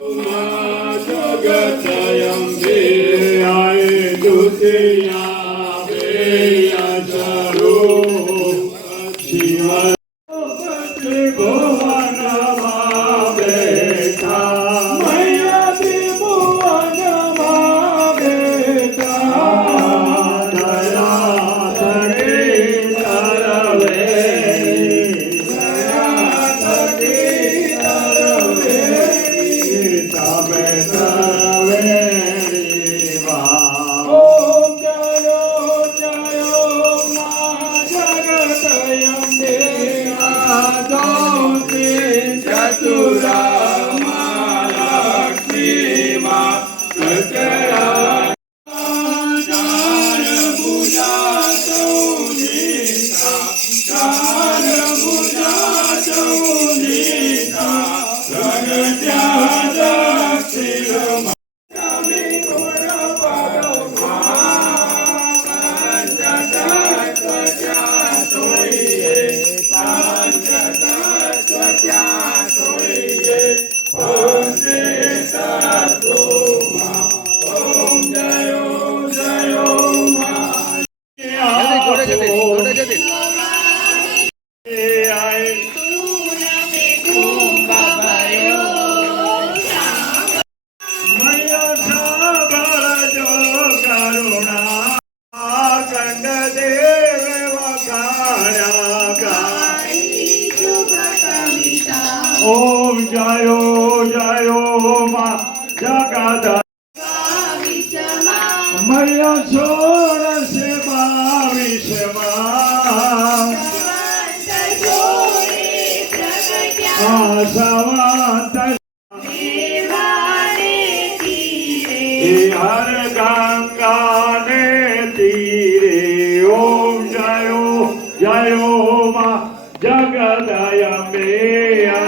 Oh, my God, I am here, ओम जयो जयो मा जगदा मैया सोर से बाविश सवात हर गंगा ने तीरे ओम जयो जयो मा जगदया मेया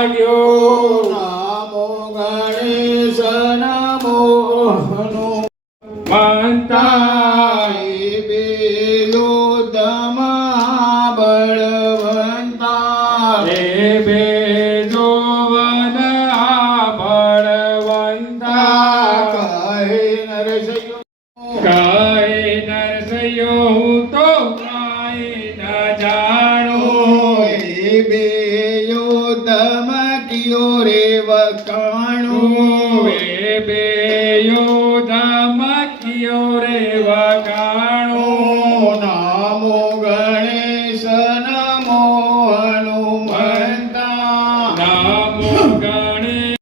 લાગ્યો નામો ગણેશ નમો મંતાય બેલો દમા બળવંતા એ બે જોવન બળવંતા. કહે નરસયો રે વખાણું વે બેયો